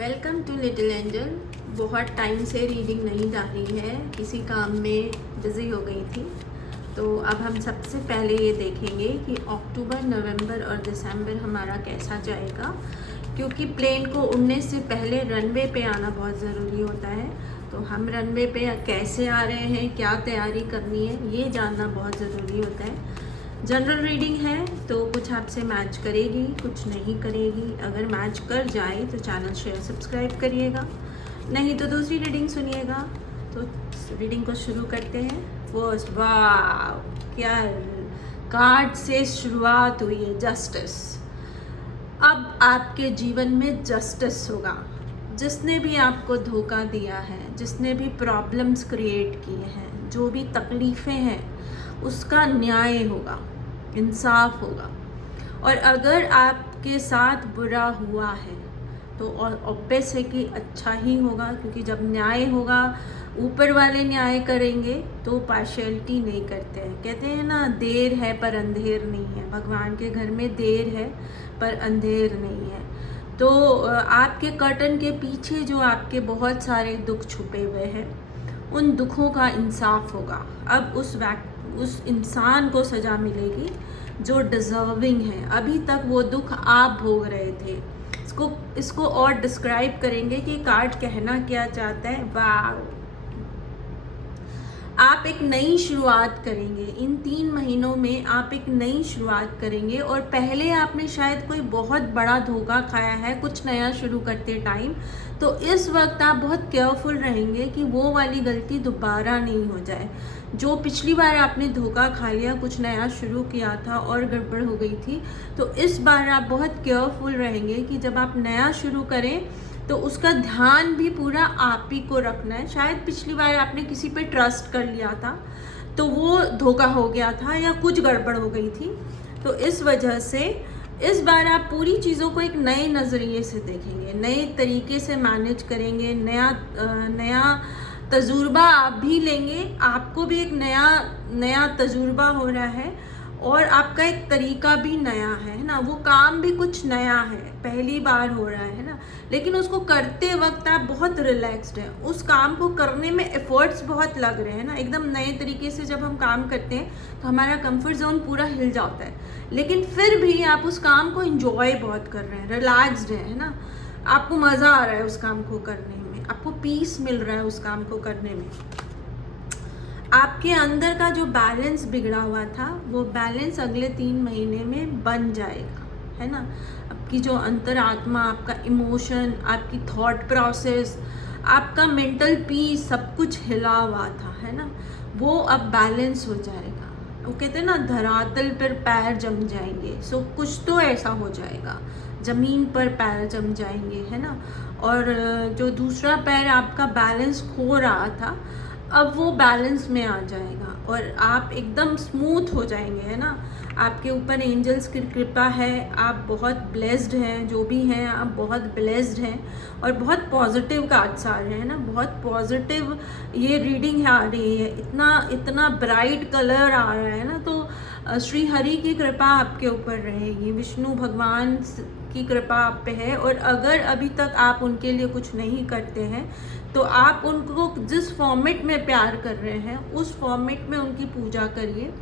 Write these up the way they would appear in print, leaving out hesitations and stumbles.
Welcome to little angel. बहुत time से reading नहीं डाली है, किसी काम में बिज़ी हो गई थी। तो अब हम सबसे पहले ये देखेंगे कि अक्टूबर, नवंबर और दिसंबर हमारा कैसा जाएगा, क्योंकि प्लेन को उड़ने से पहले रनवे पे आना बहुत ज़रूरी होता है। तो हम रनवे पे कैसे आ रहे हैं, क्या तैयारी करनी है, ये जानना बहुत ज़रूरी होता है। जनरल रीडिंग है तो कुछ आपसे मैच करेगी, कुछ नहीं करेगी। अगर मैच कर जाए तो चैनल शेयर सब्सक्राइब करिएगा, नहीं तो दूसरी रीडिंग सुनिएगा। तो रीडिंग को शुरू करते हैं। फर्स्ट, वाह क्या कार्ड से शुरुआत हुई है, जस्टिस। अब आपके जीवन में जस्टिस होगा। जिसने भी आपको धोखा दिया है, जिसने भी प्रॉब्लम्स क्रिएट किए हैं, जो भी तकलीफ़ें हैं, उसका न्याय होगा, इंसाफ होगा। और अगर आपके साथ बुरा हुआ है तो ऑब्वियस है कि अच्छा ही होगा, क्योंकि जब न्याय होगा, ऊपर वाले न्याय करेंगे तो पार्शियलिटी नहीं करते हैं। कहते हैं ना, देर है पर अंधेर नहीं है। भगवान के घर में देर है पर अंधेर नहीं है। तो आपके कर्टन के पीछे जो आपके बहुत सारे दुख छुपे हुए हैं, उन दुखों का इंसाफ होगा। अब उस इंसान को सज़ा मिलेगी जो डिज़र्विंग है। अभी तक वो दुख आप भोग रहे थे। इसको और डिस्क्राइब करेंगे कि कार्ड कहना क्या चाहता है। वाह, आप एक नई शुरुआत करेंगे। इन 3 महीनों में आप एक नई शुरुआत करेंगे, और पहले आपने शायद कोई बहुत बड़ा धोखा खाया है कुछ नया शुरू करते टाइम। तो इस वक्त आप बहुत केयरफुल रहेंगे कि वो वाली गलती दोबारा नहीं हो जाए। जो पिछली बार आपने धोखा खा लिया, कुछ नया शुरू किया था और गड़बड़ हो गई थी, तो इस बार आप बहुत केयरफुल रहेंगे कि जब आप नया शुरू करें तो उसका ध्यान भी पूरा आप ही को रखना है। शायद पिछली बार आपने किसी पे ट्रस्ट कर लिया था तो वो धोखा हो गया था या कुछ गड़बड़ हो गई थी। तो इस वजह से इस बार आप पूरी चीज़ों को एक नए नज़रिए से देखेंगे, नए तरीके से मैनेज करेंगे। नया तजुर्बा आप भी लेंगे, आपको भी एक नया तजुर्बा हो रहा है, और आपका एक तरीका भी नया है ना। वो काम भी कुछ नया है, पहली बार हो रहा है ना, लेकिन उसको करते वक्त आप बहुत रिलैक्स्ड हैं। उस काम को करने में एफर्ट्स बहुत लग रहे हैं ना। एकदम नए तरीके से जब हम काम करते हैं तो हमारा कंफर्ट जोन पूरा हिल जाता है, लेकिन फिर भी आप उस काम को इंजॉय बहुत कर रहे हैं, रिलैक्स्ड है ना। आपको मज़ा आ रहा है उस काम को करने में, आपको पीस मिल रहा है उस काम को करने में। आपके अंदर का जो बैलेंस बिगड़ा हुआ था, वो बैलेंस अगले 3 महीने में बन जाएगा, है ना। आपकी जो अंतरात्मा, आपका इमोशन, आपकी थॉट प्रोसेस, आपका मेंटल पीस, सब कुछ हिला हुआ था, है ना, वो अब बैलेंस हो जाएगा। वो कहते हैं ना, धरातल पर पैर जम जाएंगे। सो कुछ तो ऐसा हो जाएगा, ज़मीन पर पैर जम जाएंगे, है ना। और जो दूसरा पैर आपका बैलेंस खो रहा था, अब वो बैलेंस में आ जाएगा और आप एकदम स्मूथ हो जाएंगे, है ना। आपके ऊपर एंजल्स की कृपा है, आप बहुत ब्लेस्ड हैं। जो भी हैं, आप बहुत ब्लेस्ड हैं, और बहुत पॉजिटिव कार्ड्स आ रहे हैं ना, बहुत पॉजिटिव ये रीडिंग आ रही है। इतना ब्राइट कलर आ रहा है ना। तो श्री हरि की कृपा आपके ऊपर रहेगी, विष्णु भगवान की कृपा आप पे है। और अगर अभी तक आप उनके लिए कुछ नहीं करते हैं तो आप उनको जिस फॉर्मेट में प्यार कर रहे हैं, उस फॉर्मेट में उनकी पूजा करिए।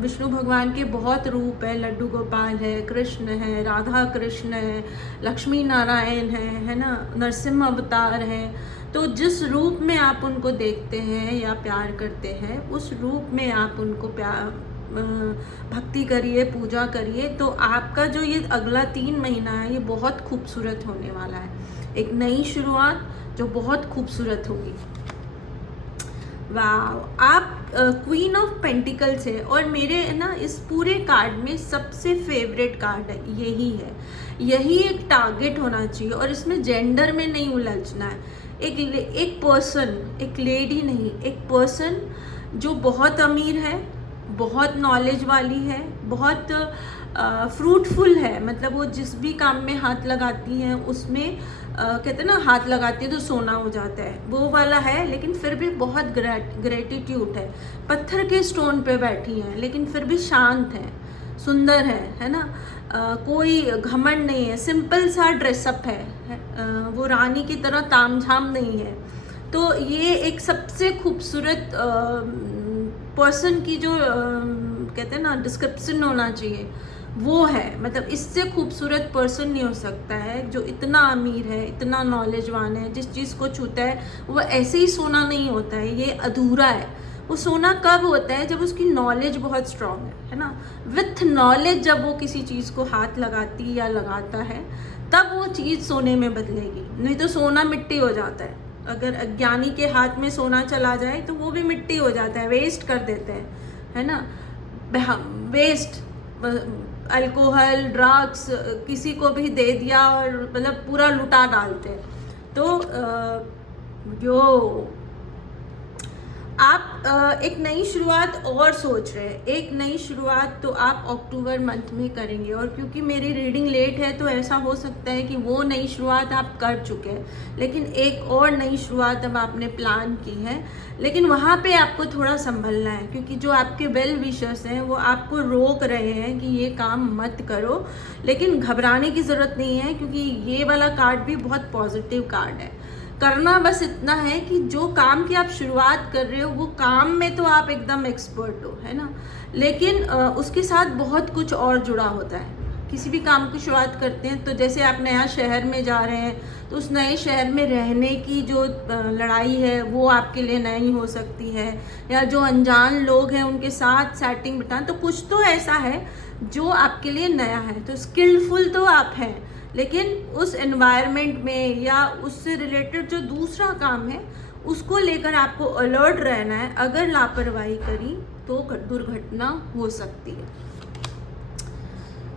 विष्णु भगवान के बहुत रूप है, लड्डू गोपाल है, कृष्ण है, राधा कृष्ण है, लक्ष्मी नारायण है ना, नरसिम्हा अवतार है। तो जिस रूप में आप उनको देखते हैं या प्यार करते हैं, उस रूप में आप उनको भक्ति करिए, पूजा करिए। तो आपका जो ये अगला 3 महीना है, ये बहुत खूबसूरत होने वाला है। एक नई शुरुआत जो बहुत खूबसूरत होगी। वाह, आप क्वीन ऑफ पेंटिकल्स है, और मेरे ना इस पूरे कार्ड में सबसे फेवरेट कार्ड यही है। यही एक टारगेट होना चाहिए, और इसमें जेंडर में नहीं उलझना है। एक पर्सन, एक लेडी नहीं, एक पर्सन जो बहुत अमीर है, बहुत नॉलेज वाली है, बहुत फ्रूटफुल है। मतलब वो जिस भी काम में हाथ लगाती हैं उसमें कहते हैं ना, हाथ लगाती है तो सोना हो जाता है, वो वाला है। लेकिन फिर भी बहुत ग्रेटिट्यूड है। पत्थर के स्टोन पे बैठी हैं लेकिन फिर भी शांत हैं। सुंदर है ना। कोई घमंड नहीं है, सिंपल सा ड्रेसअप है, वो रानी की तरह तामझाम नहीं है। तो ये एक सबसे खूबसूरत पर्सन की जो कहते हैं ना डिस्क्रिप्शन होना चाहिए, वो है। मतलब इससे खूबसूरत पर्सन नहीं हो सकता है, जो इतना अमीर है, इतना नॉलेजवान है, जिस चीज़ को छूता है वो ऐसे ही सोना नहीं होता है, ये अधूरा है। वो सोना कब होता है? जब उसकी नॉलेज बहुत स्ट्रांग है ना। विथ नॉलेज जब वो किसी चीज़ को हाथ लगाती या लगाता है, तब वो चीज़ सोने में बदलेगी, नहीं तो सोना मिट्टी हो जाता है। अगर अज्ञानी के हाथ में सोना चला जाए तो वो भी मिट्टी हो जाता है, वेस्ट कर देते हैं, है ना। वेस्ट, अल्कोहल, ड्रग्स किसी को भी दे दिया और मतलब पूरा लुटा डालते हैं। तो जो आप एक नई शुरुआत और सोच रहे हैं, एक नई शुरुआत तो आप अक्टूबर मंथ में करेंगे। और क्योंकि मेरी रीडिंग लेट है तो ऐसा हो सकता है कि वो नई शुरुआत आप कर चुके हैं, लेकिन एक और नई शुरुआत अब आपने प्लान की है। लेकिन वहाँ पे आपको थोड़ा संभलना है, क्योंकि जो आपके वेल विशर्स हैं वो आपको रोक रहे हैं कि ये काम मत करो। लेकिन घबराने की ज़रूरत नहीं है, क्योंकि ये वाला कार्ड भी बहुत पॉजिटिव कार्ड है। करना बस इतना है कि जो काम की आप शुरुआत कर रहे हो वो काम में तो आप एकदम एक्सपर्ट हो, है ना। लेकिन उसके साथ बहुत कुछ और जुड़ा होता है। किसी भी काम की शुरुआत करते हैं तो जैसे आप नया शहर में जा रहे हैं, तो उस नए शहर में रहने की जो लड़ाई है वो आपके लिए नई हो सकती है, या जो अनजान लोग हैं उनके साथ सेटिंग बिठाना, तो कुछ तो ऐसा है जो आपके लिए नया है। तो स्किलफुल तो आप हैं, लेकिन उस एनवायरनमेंट में या उससे रिलेटेड जो दूसरा काम है उसको लेकर आपको अलर्ट रहना है। अगर लापरवाही करी तो दुर्घटना हो सकती है।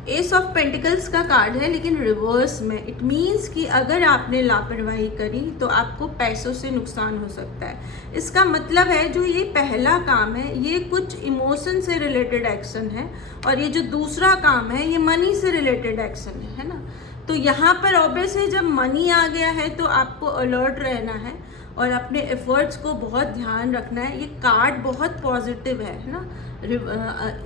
एस ऑफ पेंटिकल्स का कार्ड है, लेकिन रिवर्स में। इट मीन्स कि अगर आपने लापरवाही करी तो आपको पैसों से नुकसान हो सकता है। इसका मतलब है जो ये पहला काम है ये कुछ इमोशन से रिलेटेड एक्शन है, और ये जो दूसरा काम है ये मनी से रिलेटेड एक्शन है ना। तो यहाँ पर ऑब्वियसली जब मनी आ गया है तो आपको अलर्ट रहना है और अपने एफर्ट्स को बहुत ध्यान रखना है। ये कार्ड बहुत पॉजिटिव है ना।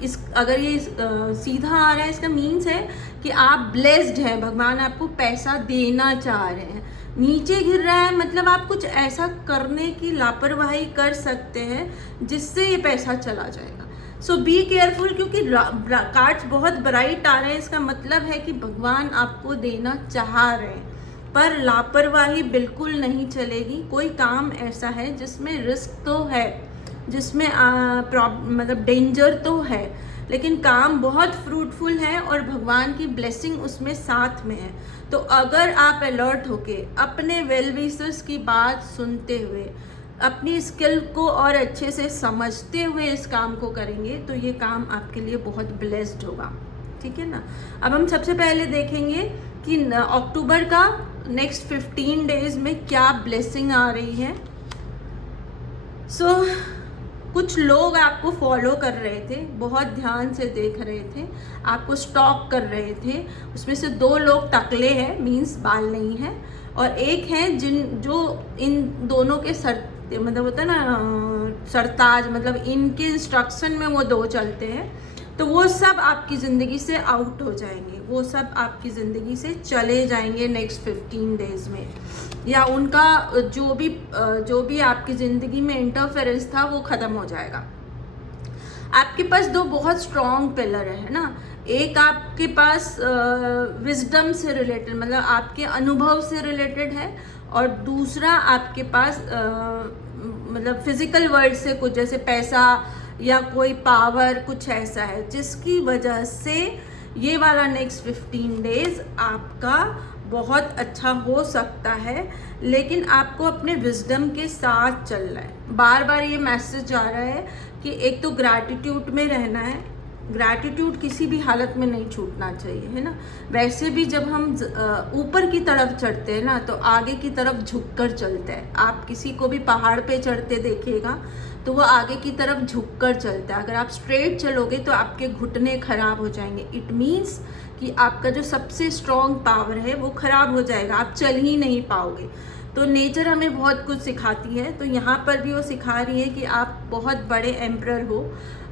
इस अगर ये सीधा आ रहा है, इसका मीन्स है कि आप ब्लेस्ड हैं, भगवान आपको पैसा देना चाह रहे हैं। नीचे गिर रहा है मतलब आप कुछ ऐसा करने की लापरवाही कर सकते हैं जिससे ये पैसा चला जाएगा। सो बी केयरफुल, क्योंकि कार्ड्स बहुत ब्राइट आ रहे हैं। इसका मतलब है कि भगवान आपको देना चाह रहे हैं, पर लापरवाही बिल्कुल नहीं चलेगी। कोई काम ऐसा है जिसमें रिस्क तो है, जिसमें मतलब डेंजर तो है, लेकिन काम बहुत फ्रूटफुल है और भगवान की ब्लेसिंग उसमें साथ में है। तो अगर आप अलर्ट होके अपने वेल विशर्स की बात सुनते हुए, अपनी स्किल को और अच्छे से समझते हुए इस काम को करेंगे तो ये काम आपके लिए बहुत ब्लेस्ड होगा, ठीक है ना। अब हम सबसे पहले देखेंगे कि अक्टूबर का नेक्स्ट 15 डेज में क्या ब्लेसिंग आ रही है। कुछ लोग आपको फॉलो कर रहे थे, बहुत ध्यान से देख रहे थे, आपको स्टॉक कर रहे थे। उसमें से 2 लोग टकले हैं, मीन्स बाल नहीं है, और एक है जो इन दोनों के मतलब होता है ना सरताज, मतलब इनके इंस्ट्रक्शन में वो 2 चलते हैं। तो वो सब आपकी ज़िंदगी से आउट हो जाएंगे, वो सब आपकी ज़िंदगी से चले जाएंगे नेक्स्ट 15 डेज़ में, या उनका जो भी आपकी ज़िंदगी में इंटरफेरेंस था वो ख़त्म हो जाएगा। आपके पास 2 बहुत स्ट्रॉन्ग पिलर है ना। एक आपके पास विजडम से रिलेटेड, मतलब आपके अनुभव से रिलेटेड है, और दूसरा आपके पास मतलब फिजिकल वर्ल्ड से कुछ, जैसे पैसा या कोई पावर, कुछ ऐसा है जिसकी वजह से ये वाला नेक्स्ट 15 डेज आपका बहुत अच्छा हो सकता है। लेकिन आपको अपने विजडम के साथ चलना है। बार बार ये मैसेज आ रहा है कि एक तो ग्रैटिट्यूड में रहना है, ग्रैटिट्यूड किसी भी हालत में नहीं छूटना चाहिए, है ना। वैसे भी जब हम ऊपर की तरफ चढ़ते हैं ना तो आगे की तरफ झुककर चलते हैं। आप किसी को भी पहाड़ पे चढ़ते देखिएगा तो वो आगे की तरफ झुककर चलता है। अगर आप स्ट्रेट चलोगे तो आपके घुटने खराब हो जाएंगे। इट मीन्स कि आपका जो सबसे स्ट्रॉन्ग पावर है वो खराब हो जाएगा, आप चल ही नहीं पाओगे। तो नेचर हमें बहुत कुछ सिखाती है, तो यहाँ पर भी वो सिखा रही है कि आप बहुत बड़े एम्परर हो।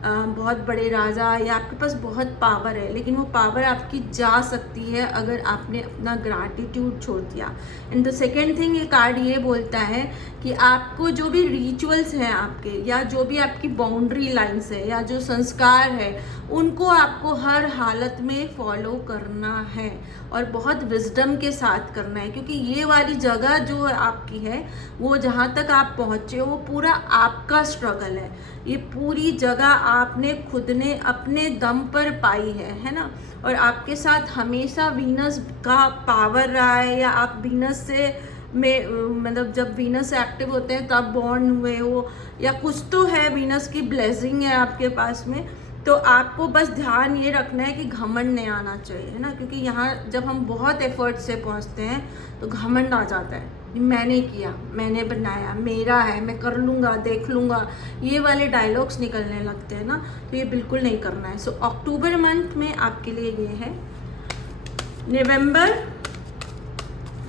बहुत बड़े राजा या आपके पास बहुत पावर है, लेकिन वो पावर आपकी जा सकती है अगर आपने अपना ग्रैटिट्यूड छोड़ दिया। एंड द सेकेंड थिंग, ये कार्ड ये बोलता है कि आपको जो भी रिचुअल्स हैं आपके, या जो भी आपकी बाउंड्री लाइंस है, या जो संस्कार है, उनको आपको हर हालत में फॉलो करना है और बहुत विजडम के साथ करना है, क्योंकि ये वाली जगह जो आपकी है, वो जहाँ तक आप पहुँचे वो पूरा आपका स्ट्रगल है। ये पूरी जगह आपने खुद ने अपने दम पर पाई है ना। और आपके साथ हमेशा वीनस का पावर रहा है, या आप वीनस से में मतलब जब वीनस एक्टिव होते हैं तब बॉर्न हुए हो, या कुछ तो है, वीनस की ब्लेसिंग है आपके पास में। तो आपको बस ध्यान ये रखना है कि घमंड नहीं आना चाहिए, है ना, क्योंकि यहाँ जब हम बहुत एफर्ट से पहुँचते हैं तो घमंड आ जाता है, मैंने किया, मैंने बनाया, मेरा है, मैं कर लूँगा, देख लूँगा, ये वाले डायलॉग्स निकलने लगते हैं ना, तो ये बिल्कुल नहीं करना है। सो अक्टूबर मंथ में आपके लिए ये है।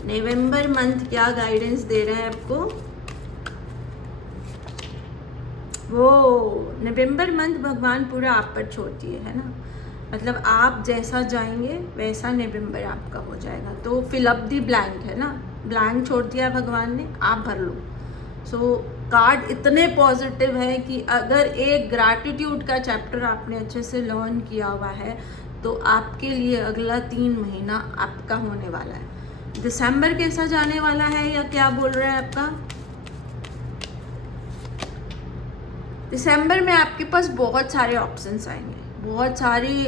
नवंबर मंथ क्या गाइडेंस दे रहा है आपको? वो नवंबर मंथ भगवान पूरा आप पर छोड़ दिए, है ना, मतलब आप जैसा जाएंगे वैसा नवंबर आपका हो जाएगा। तो फिल अप दी ब्लैंक, है ना, ब्लैंक छोड़ दिया भगवान ने, आप भर लो। सो कार्ड इतने पॉजिटिव है कि अगर एक ग्रैटिट्यूड का चैप्टर आपने अच्छे से लर्न किया हुआ है तो आपके लिए अगला 3 महीना आपका होने वाला है। दिसंबर कैसा जाने वाला है, या क्या बोल रहा है आपका? दिसंबर में आपके पास बहुत सारे ऑप्शंस आएंगे, बहुत सारी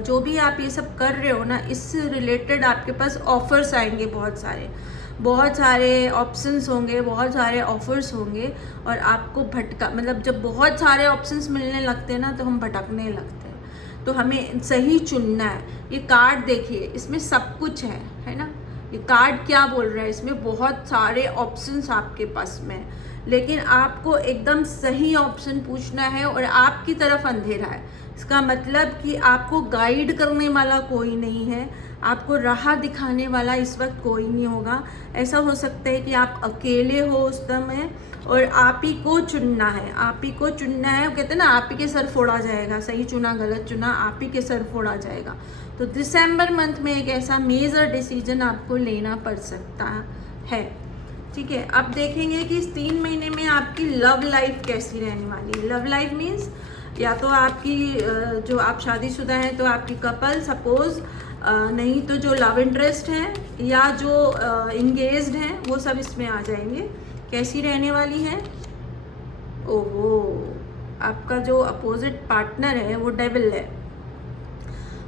जो भी आप ये सब कर रहे हो ना, इससे रिलेटेड आपके पास ऑफर्स आएंगे, बहुत सारे ऑप्शंस होंगे, बहुत सारे ऑफर्स होंगे। और आपको मतलब जब बहुत सारे ऑप्शंस मिलने लगते हैं ना तो हम भटकने लगते हैं, तो हमें सही चुनना है। ये कार्ड देखिए, इसमें सब कुछ है ना। ये कार्ड क्या बोल रहा है, इसमें बहुत सारे ऑप्शंस आपके पास में है, लेकिन आपको एकदम सही ऑप्शन पूछना है और आपकी तरफ अंधेरा है। इसका मतलब कि आपको गाइड करने वाला कोई नहीं है, आपको राह दिखाने वाला इस वक्त कोई नहीं होगा। ऐसा हो सकता है कि आप अकेले हो उस समय, और आप ही को चुनना है, आप ही को चुनना है। वो कहते हैं ना, आप ही के सर फोड़ा जाएगा, सही चुना गलत चुना, आप ही के सर फोड़ा जाएगा। तो दिसंबर मंथ में एक ऐसा मेजर डिसीजन आपको लेना पड़ सकता है, ठीक है। अब देखेंगे कि इस 3 महीने में आपकी लव लाइफ कैसी रहने वाली है। लव लाइफ मीन्स या तो आपकी जो आप शादीशुदा हैं तो आपकी कपल, सपोज, नहीं तो जो लव इंटरेस्ट हैं या जो इंगेज्ड हैं, वो सब इसमें आ जाएंगे। कैसी रहने वाली है? ओहो, आपका जो अपोजिट पार्टनर है वो डेविल है।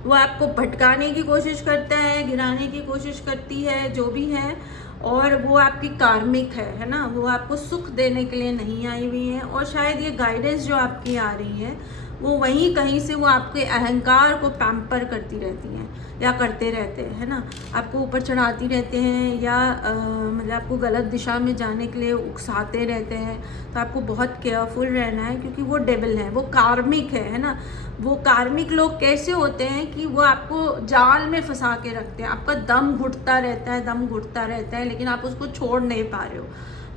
वो आपको भटकाने की कोशिश करता है, गिराने की कोशिश करती है, जो भी है, और वो आपकी कार्मिक है ना। वो आपको सुख देने के लिए नहीं आई हुई है, और शायद ये गाइडेंस जो आपकी आ रही है वो वहीं कहीं से वो आपके अहंकार को पैम्पर करती रहती हैं या करते रहते हैं, है ना। आपको ऊपर चढ़ाती रहते हैं, या मतलब आपको गलत दिशा में जाने के लिए उकसाते रहते हैं। तो आपको बहुत केयरफुल रहना है, क्योंकि वो डेविल है, वो कार्मिक है ना। वो कार्मिक लोग कैसे होते हैं कि वो आपको जाल में फंसा के रखते हैं, आपका दम घुटता रहता है, लेकिन आप उसको छोड़ नहीं पा रहे हो,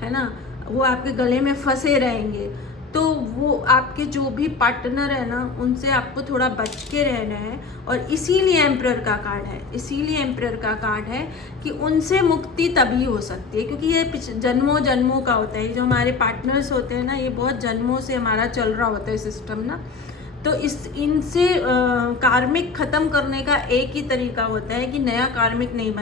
है ना। वो आपके गले में फंसे रहेंगे। तो वो आपके जो भी पार्टनर है ना, उनसे आपको थोड़ा बच के रहना है। और इसीलिए एम्परर का कार्ड है, कि उनसे मुक्ति तभी हो सकती है, क्योंकि ये जन्मों जन्मों का होता है। जो हमारे पार्टनर्स होते हैं ना, ये बहुत जन्मों से हमारा चल रहा होता है सिस्टम ना। तो इनसे कार्मिक ख़त्म करने का एक ही तरीका होता है कि नया कार्मिक नहीं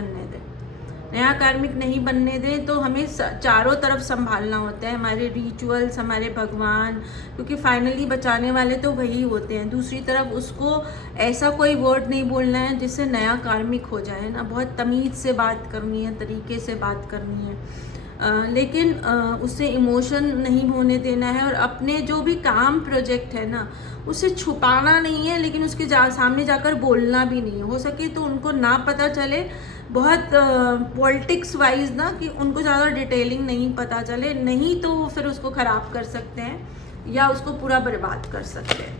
बनने दें। तो हमें चारों तरफ संभालना होता है, हमारे रिचुअल्स, हमारे भगवान, क्योंकि फाइनली बचाने वाले तो वही होते हैं। दूसरी तरफ उसको ऐसा कोई वर्ड नहीं बोलना है जिससे नया कार्मिक हो जाए ना। बहुत तमीज़ से बात करनी है, तरीके से बात करनी है, लेकिन उससे इमोशन नहीं होने देना है। और अपने जो भी काम प्रोजेक्ट है ना, उसे छुपाना नहीं है, लेकिन उसके सामने जाकर बोलना भी नहीं है। हो सके तो उनको ना पता चले, बहुत पॉलिटिक्स वाइज ना, कि उनको ज़्यादा डिटेलिंग नहीं पता चले, नहीं तो वो फिर उसको ख़राब कर सकते हैं या उसको पूरा बर्बाद कर सकते हैं।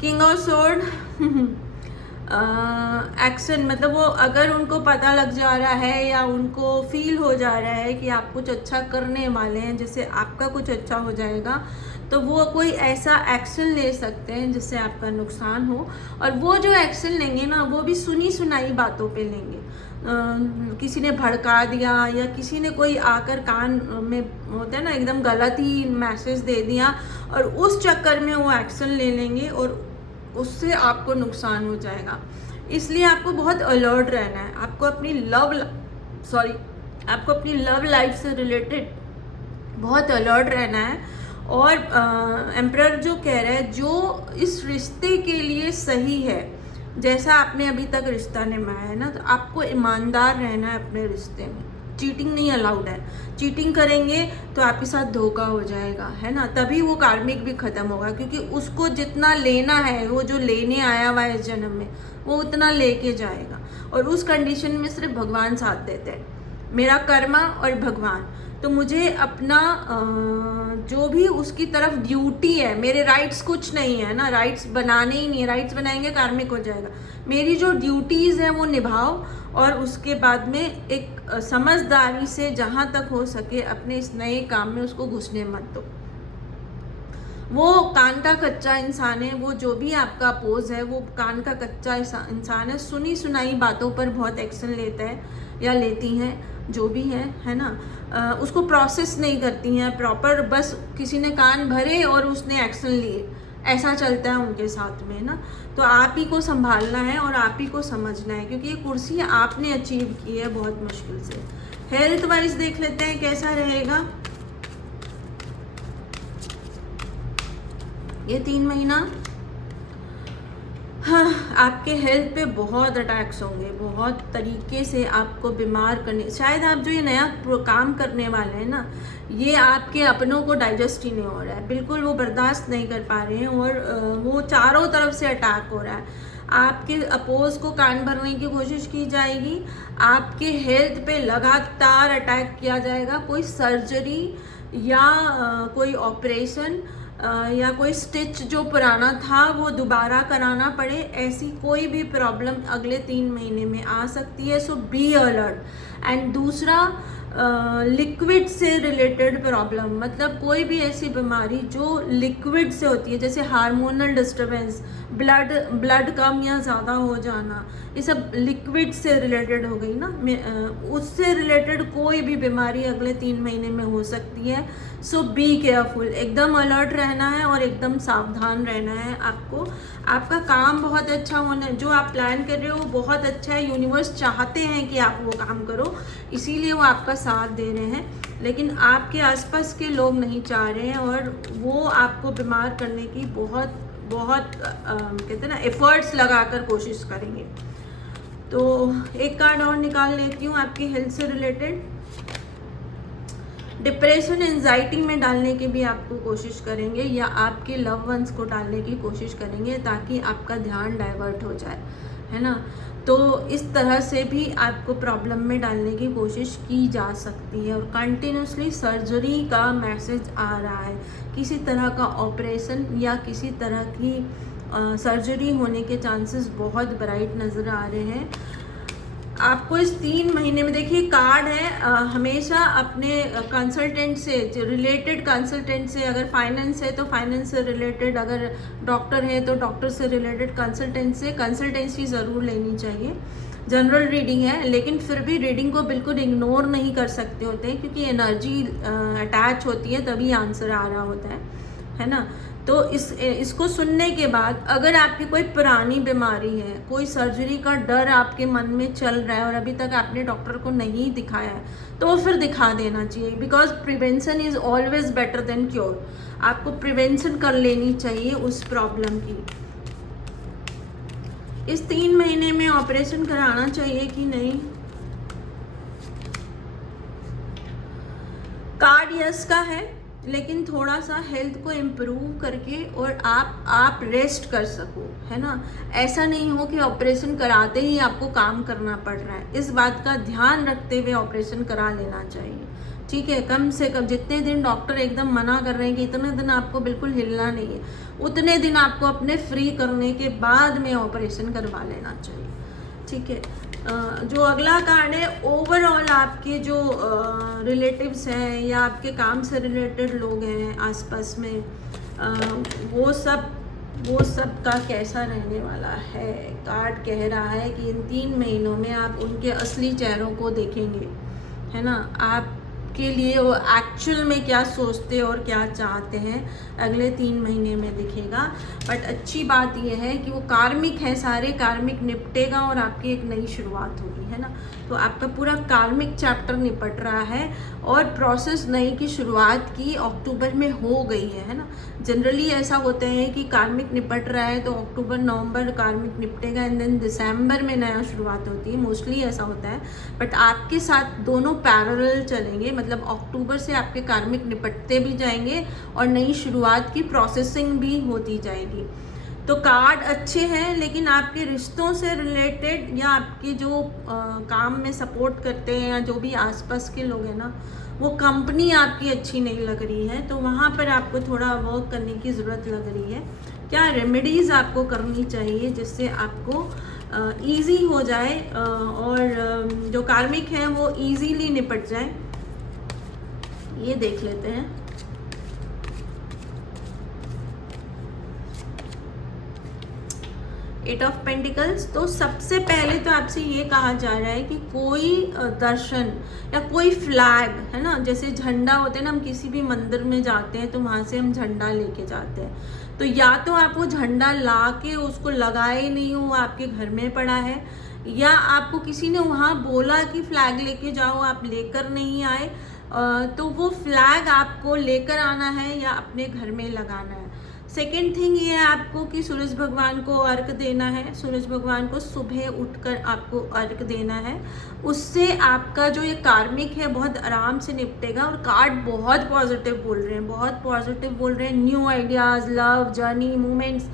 किंग ऑफ सोर्ड, एक्शन, मतलब वो अगर उनको पता लग जा रहा है या उनको फील हो जा रहा है कि आप कुछ अच्छा करने वाले हैं, जैसे आपका कुछ अच्छा हो जाएगा, तो वो कोई ऐसा एक्शन ले सकते हैं जिससे आपका नुकसान हो, और वो जो एक्शन लेंगे ना वो भी सुनी सुनाई बातों पे लेंगे। किसी ने भड़का दिया या किसी ने कोई आकर कान में होता है ना एकदम गलत ही मैसेज दे दिया, और उस चक्कर में वो एक्शन ले लेंगे और उससे आपको नुकसान हो जाएगा। इसलिए आपको बहुत अलर्ट रहना है। आपको अपनी लव लाइफ से रिलेटेड बहुत अलर्ट रहना है। और एम्परर जो कह रहा है, जो इस रिश्ते के लिए सही है, जैसा आपने अभी तक रिश्ता निभाया है ना, तो आपको ईमानदार रहना है अपने रिश्ते में। चीटिंग नहीं अलाउड है। चीटिंग करेंगे तो आपके साथ धोखा हो जाएगा, है ना, तभी वो कार्मिक भी खत्म होगा, क्योंकि उसको जितना लेना है, वो जो लेने आया हुआ है इस जन्म में, वो उतना लेके जाएगा। और उस कंडीशन में सिर्फ भगवान साथ देते हैं, मेरा कर्मा और भगवान। तो मुझे अपना जो भी उसकी तरफ ड्यूटी है, मेरे राइट्स कुछ नहीं है ना, राइट्स बनाने ही नहीं है, राइट्स बनाएंगे कार्मिक हो जाएगा। मेरी जो ड्यूटीज़ है वो निभाओ, और उसके बाद में एक समझदारी से जहाँ तक हो सके अपने इस नए काम में उसको घुसने मत दो। वो कान का कच्चा इंसान है, वो जो भी आपका अपोज है वो कान का कच्चा इंसान है, सुनी सुनाई बातों पर बहुत एक्शन लेता है या लेती हैं, जो भी है ना, उसको प्रोसेस नहीं करती हैं प्रॉपर, बस किसी ने कान भरे और उसने एक्शन लिए, ऐसा चलता है उनके साथ में ना। तो आप ही को संभालना है और आप ही को समझना है, क्योंकि ये कुर्सी आपने अचीव की है बहुत मुश्किल से। हेल्थ वाइज देख लेते हैं कैसा रहेगा ये 3 महीना। हाँ, आपके हेल्थ पे बहुत अटैक्स होंगे, बहुत तरीके से आपको बीमार करने, शायद आप जो ये नया काम करने वाले हैं ना, ये आपके अपनों को डाइजेस्ट ही नहीं हो रहा है, बिल्कुल वो बर्दाश्त नहीं कर पा रहे हैं, और वो चारों तरफ से अटैक हो रहा है। आपके अपोज को कान भरने की कोशिश की जाएगी, आपके हेल्थ पे लगातार अटैक किया जाएगा, कोई सर्जरी या कोई ऑपरेशन या कोई स्टिच जो पुराना था वो दोबारा कराना पड़े, ऐसी कोई भी प्रॉब्लम अगले 3 महीने में आ सकती है। सो बी अलर्ट। एंड दूसरा, लिक्विड से रिलेटेड प्रॉब्लम, मतलब कोई भी ऐसी बीमारी जो लिक्विड से होती है, जैसे हार्मोनल डिस्टर्बेंस, ब्लड कम या ज़्यादा हो जाना, ये सब लिक्विड से रिलेटेड हो गई ना, उससे रिलेटेड कोई भी बीमारी अगले 3 महीने में हो सकती है। सो बी केयरफुल, एकदम अलर्ट रहना है और एकदम सावधान रहना है आपको। आपका काम बहुत अच्छा होना है, जो आप प्लान कर रहे हो बहुत अच्छा है, यूनिवर्स चाहते हैं कि आप वो काम करो, इसीलिए वो आपका साथ दे रहे हैं, लेकिन आपके आसपास के लोग नहीं चाह रहे हैं, और वो आपको बीमार करने की बहुत कहते हैं ना एफर्ट्स लगाकर कोशिश करेंगे। तो एक कार्ड और निकाल लेती हूँ आपकी हेल्थ से रिलेटेड। डिप्रेशन एंजाइटी में डालने की भी आपको कोशिश करेंगे, या आपके लव वंस को डालने की कोशिश करेंगे, ताकि आपका ध्यान डाइवर्ट हो जाए, है ना। तो इस तरह से भी आपको प्रॉब्लम में डालने की कोशिश की जा सकती है। और कंटिन्यूसली सर्जरी का मैसेज आ रहा है, किसी तरह का ऑपरेशन या किसी तरह की सर्जरी होने के चांसेस बहुत ब्राइट नज़र आ रहे हैं आपको इस 3 महीने में। देखिए कार्ड है, हमेशा अपने कंसल्टेंट से रिलेटेड, कंसल्टेंट से, अगर फाइनेंस है तो फाइनेंस से रिलेटेड, अगर डॉक्टर है तो डॉक्टर से रिलेटेड कंसल्टेंट से कंसल्टेंसी ज़रूर लेनी चाहिए। जनरल रीडिंग है, लेकिन फिर भी रीडिंग को बिल्कुल इग्नोर नहीं कर सकते होते हैं, क्योंकि एनर्जी अटैच होती है तभी आंसर आ रहा होता है ना। तो इसको सुनने के बाद अगर आपकी कोई पुरानी बीमारी है, कोई सर्जरी का डर आपके मन में चल रहा है और अभी तक आपने डॉक्टर को नहीं दिखाया है, तो फिर दिखा देना चाहिए, because prevention is always better than cure. आपको प्रिवेंशन कर लेनी चाहिए उस प्रॉब्लम की। इस 3 महीने में ऑपरेशन कराना चाहिए कि नहीं? कार्ड यस का है, लेकिन थोड़ा सा हेल्थ को इम्प्रूव करके और आप रेस्ट कर सको, है ना। ऐसा नहीं हो कि ऑपरेशन कराते ही आपको काम करना पड़ रहा है, इस बात का ध्यान रखते हुए ऑपरेशन करा लेना चाहिए, ठीक है। कम से कम जितने दिन डॉक्टर एकदम मना कर रहे हैं कि इतने दिन आपको बिल्कुल हिलना नहीं है, उतने दिन आपको अपने फ्री करने के बाद में ऑपरेशन करवा लेना चाहिए, ठीक है। जो अगला कार्ड है, ओवरऑल ओवरऑल आपके जो रिलेटिव्स हैं या आपके काम से रिलेटेड लोग हैं आसपास में, वो सब का कैसा रहने वाला है। कार्ड कह रहा है कि इन 3 महीनों में आप उनके असली चेहरों को देखेंगे, है ना। आपके लिए वो एक्चुअल में क्या सोचते और क्या चाहते हैं अगले 3 महीने में दिखेगा। बट अच्छी बात यह है कि वो कार्मिक है, सारे कार्मिक निपटेगा और आपकी एक नई शुरुआत होगी, है ना। तो आपका पूरा कार्मिक चैप्टर निपट रहा है और प्रोसेस नई की शुरुआत की अक्टूबर में हो गई है ना। जनरली ऐसा होता है कि कार्मिक निपट रहा है तो अक्टूबर नवंबर कार्मिक निपटेगा एंड देन दिसंबर में नया शुरुआत होती है, मोस्टली ऐसा होता है। बट आपके साथ दोनों पैरेलल चलेंगे, मतलब अक्टूबर से आपके कार्मिक निपटते भी जाएंगे और नई शुरुआत की प्रोसेसिंग भी होती जाएगी। तो कार्ड अच्छे हैं, लेकिन आपके रिश्तों से रिलेटेड या आपके जो काम में सपोर्ट करते हैं या जो भी आसपास के लोग हैं ना, वो कंपनी आपकी अच्छी नहीं लग रही है, तो वहाँ पर आपको थोड़ा वर्क करने की ज़रूरत लग रही है। क्या रेमेडीज़ आपको करनी चाहिए जिससे आपको ईजी हो जाए और जो कार्मिक हैं वो ईजीली निपट जाए, ये देख लेते हैं। Eight of pentacles. तो सबसे पहले तो आपसे ये कहा जा रहा है कि कोई दर्शन या कोई फ्लैग, है ना, जैसे झंडा होते हैं ना, हम किसी भी मंदिर में जाते हैं तो वहाँ से हम झंडा लेके जाते हैं, तो या तो आप वो झंडा ला के उसको लगाए नहीं हो, आपके घर में पड़ा है, या आपको किसी ने वहाँ बोला कि फ्लैग लेके जाओ, आप लेकर नहीं आए, तो वो फ्लैग आपको लेकर आना है या अपने घर में लगाना है। सेकेंड थिंग ये है आपको कि सूरज भगवान को अर्घ देना है। सूरज भगवान को सुबह उठकर आपको अर्घ देना है, उससे आपका जो ये कार्मिक है बहुत आराम से निपटेगा। और कार्ड बहुत पॉजिटिव बोल रहे हैं, बहुत पॉजिटिव बोल रहे हैं। New ideas, love, journey, movements,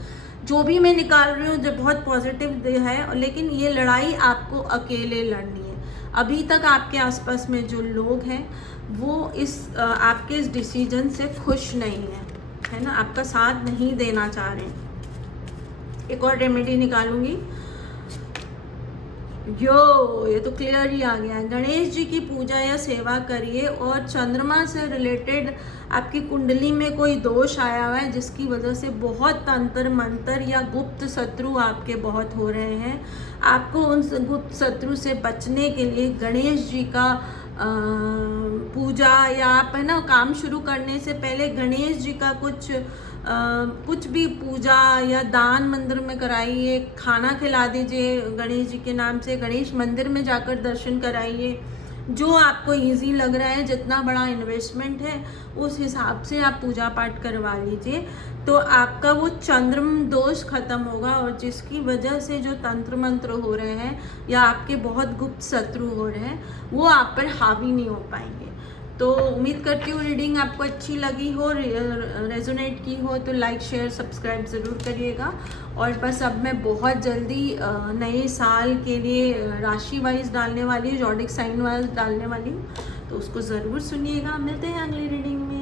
जो भी मैं निकाल रही हूँ जो बहुत पॉजिटिव है। लेकिन ये लड़ाई आपको अकेले लड़नी है। अभी तक आपके आसपास में जो लोग हैं वो आपके इस डिसीजन से खुश नहीं है ना, आपका साथ नहीं देना चाह रहे। एक और रेमेडी निकालूंगी। ये तो क्लियर ही आ गया है। गणेश जी की पूजा या सेवा करिए। और चंद्रमा से रिलेटेड आपकी कुंडली में कोई दोष आया हुआ है जिसकी वजह से बहुत तंत्र मंत्र या गुप्त शत्रु आपके बहुत हो रहे हैं। आपको उन गुप्त शत्रु से बचने के लिए गणेश जी का पूजा, या आप है ना काम शुरू करने से पहले गणेश जी का कुछ भी पूजा या दान मंदिर में कराइए। खाना खिला दीजिए गणेश जी के नाम से, गणेश मंदिर में जाकर दर्शन कराइए। जो आपको इजी लग रहा है, जितना बड़ा इन्वेस्टमेंट है उस हिसाब से आप पूजा पाठ करवा लीजिए, तो आपका वो चंद्रम दोष खत्म होगा। और जिसकी वजह से जो तंत्र मंत्र हो रहे हैं या आपके बहुत गुप्त शत्रु हो रहे हैं वो आप पर हावी नहीं हो पाएंगे। तो उम्मीद करती हूँ रीडिंग आपको अच्छी लगी हो, रेजोनेट की हो, तो लाइक शेयर सब्सक्राइब ज़रूर करिएगा। और बस अब मैं बहुत जल्दी नए साल के लिए राशि वाइज डालने वाली हूँ, जॉडिक साइन वाइज डालने वाली हूँ, तो उसको ज़रूर सुनिएगा। मिलते हैं अगली रीडिंग में।